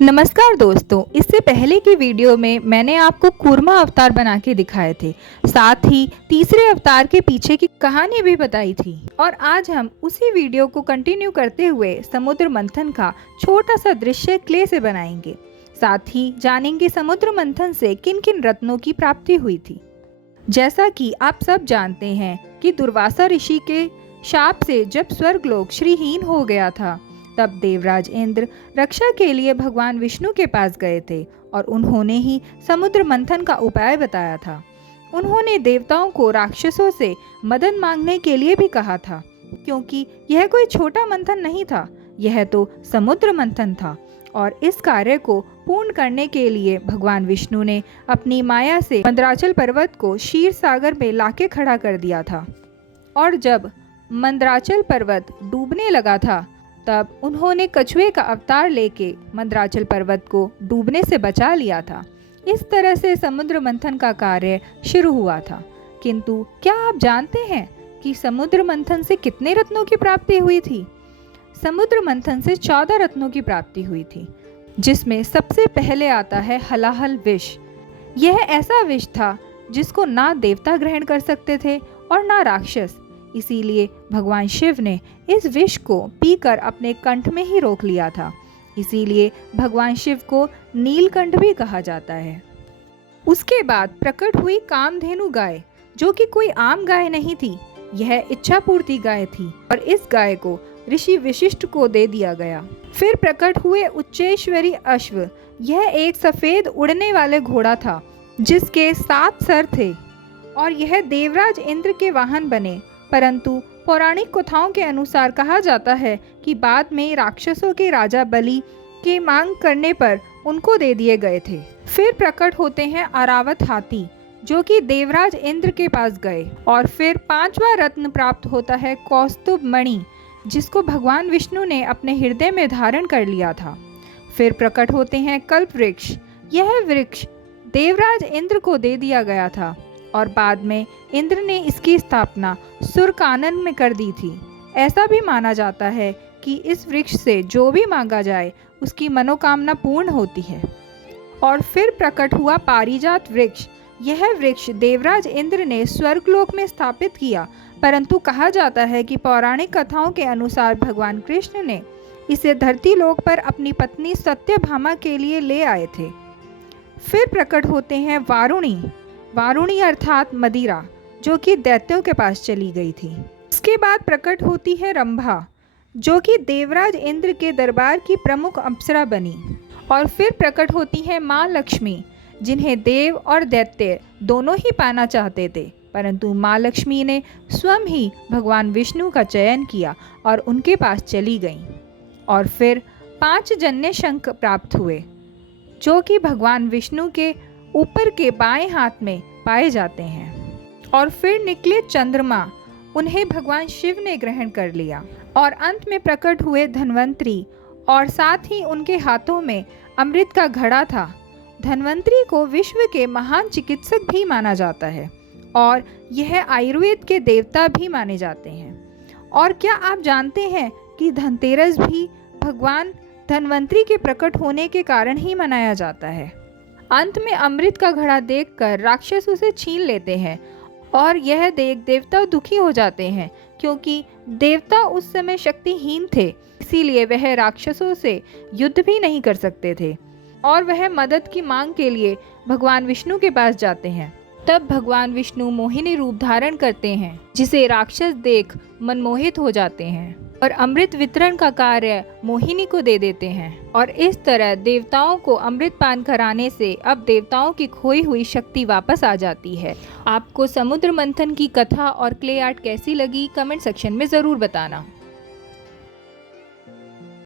नमस्कार दोस्तों, इससे पहले की वीडियो में मैंने आपको कूर्मा अवतार बना के दिखाए थे। साथ ही तीसरे अवतार के पीछे की कहानी भी बताई थी। और आज हम उसी वीडियो को कंटिन्यू करते हुए समुद्र मंथन का छोटा सा दृश्य क्ले से बनाएंगे। साथ ही जानेंगे समुद्र मंथन से किन किन रत्नों की प्राप्ति हुई थी। जैसा कि आप सब जानते हैं कि दुर्वासा ऋषि के शाप से जब स्वर्गलोक श्रीहीन हो गया था, तब देवराज इंद्र रक्षा के लिए भगवान विष्णु के पास गए थे और उन्होंने ही समुद्र मंथन का उपाय बताया था। उन्होंने देवताओं को राक्षसों से मदद मांगने के लिए भी कहा था, क्योंकि यह कोई छोटा मंथन नहीं था, यह तो समुद्र मंथन था। और इस कार्य को पूर्ण करने के लिए भगवान विष्णु ने अपनी माया से मंदराचल पर्वत को क्षीर सागर में लाके खड़ा कर दिया था। और जब मंदराचल पर्वत डूबने लगा था, तब उन्होंने कछुए का अवतार लेके मंदराचल पर्वत को डूबने से बचा लिया था। इस तरह से समुद्र मंथन का कार्य शुरू हुआ था। किंतु क्या आप जानते हैं कि समुद्र मंथन से कितने रत्नों की प्राप्ति हुई थी? समुद्र मंथन से 14 रत्नों की प्राप्ति हुई थी, जिसमें सबसे पहले आता है हलाहल विष। यह ऐसा विष था जिसको ना देवता ग्रहण कर सकते थे और ना राक्षस। इसीलिए भगवान शिव ने इस विष को पीकर अपने कंठ में ही रोक लिया था। इसीलिए भगवान शिव को नीलकंठ भी कहा जाता है। उसके बाद प्रकट हुई कामधेनु गाय, जो कि कोई आम गाय नहीं थी, यह इच्छा पूर्ति गाय थी और इस गाय को ऋषि वशिष्ठ को दे दिया गया। फिर प्रकट हुए उच्चेश्वरी अश्व। यह एक सफेद उड़ने वाले घोड़ा था जिसके 7 सर थे और यह देवराज इंद्र के वाहन बने। परंतु पौराणिक कथाओं के अनुसार कहा जाता है कि बाद में राक्षसों के राजा बलि की मांग करने पर उनको दे दिए गए थे। फिर प्रकट होते हैं अरावत हाथी, जो कि देवराज इंद्र के पास गए। और फिर 5वां रत्न प्राप्त होता है कौस्तुभ मणि, जिसको भगवान विष्णु ने अपने हृदय में धारण कर लिया था। फिर प्रकट होते हैं कल्प वृक्ष। यह वृक्ष देवराज इंद्र को दे दिया गया था और बाद में इंद्र ने इसकी स्थापना सुरकानन में कर दी थी। ऐसा भी माना जाता है कि इस वृक्ष से जो भी मांगा जाए उसकी मनोकामना पूर्ण होती है। और फिर प्रकट हुआ पारिजात वृक्ष। यह वृक्ष देवराज इंद्र ने स्वर्गलोक में स्थापित किया, परंतु कहा जाता है कि पौराणिक कथाओं के अनुसार भगवान कृष्ण ने इसे धरती लोक पर अपनी पत्नी सत्यभामा के लिए ले आए थे। फिर प्रकट होते हैं वारुणी। वारुणी अर्थात मदिरा, जो कि दैत्यों के पास चली गई थी। इसके बाद प्रकट होती है रंभा, जो कि देवराज इंद्र के दरबार की प्रमुख अप्सरा बनी। और फिर प्रकट होती है माँ लक्ष्मी, जिन्हें देव और दैत्य दोनों ही पाना चाहते थे, परंतु माँ लक्ष्मी ने स्वयं ही भगवान विष्णु का चयन किया और उनके पास चली गईं। और फिर 5 जन्य शंख प्राप्त हुए, जो कि भगवान विष्णु के ऊपर के बाएं हाथ में पाए जाते हैं। और फिर निकले चंद्रमा, उन्हें भगवान शिव ने ग्रहण कर लिया। और अंत में प्रकट हुए धन्वंतरी, और साथ ही उनके हाथों में अमृत का घड़ा था। धन्वंतरी को विश्व के महान चिकित्सक भी माना जाता है और यह आयुर्वेद के देवता भी माने जाते हैं। और क्या आप जानते हैं कि धनतेरस भी भगवान धन्वंतरी के प्रकट होने के कारण ही मनाया जाता है। अंत में अमृत का घड़ा देखकर राक्षस उसे छीन लेते हैं और यह देख देवता दुखी हो जाते हैं, क्योंकि देवता उस समय शक्तिहीन थे। इसीलिए वह राक्षसों से युद्ध भी नहीं कर सकते थे और वह मदद की मांग के लिए भगवान विष्णु के पास जाते हैं। तब भगवान विष्णु मोहिनी रूप धारण करते हैं, जिसे राक्षस देख मनमोहित हो जाते हैं और अमृत वितरण का कार्य मोहिनी को दे देते हैं। और इस तरह देवताओं को अमृत पान कराने से अब देवताओं की खोई हुई शक्ति वापस आ जाती है। आपको समुद्र मंथन की कथा और क्ले आर्ट कैसी लगी, कमेंट सेक्शन में ज़रूर बताना।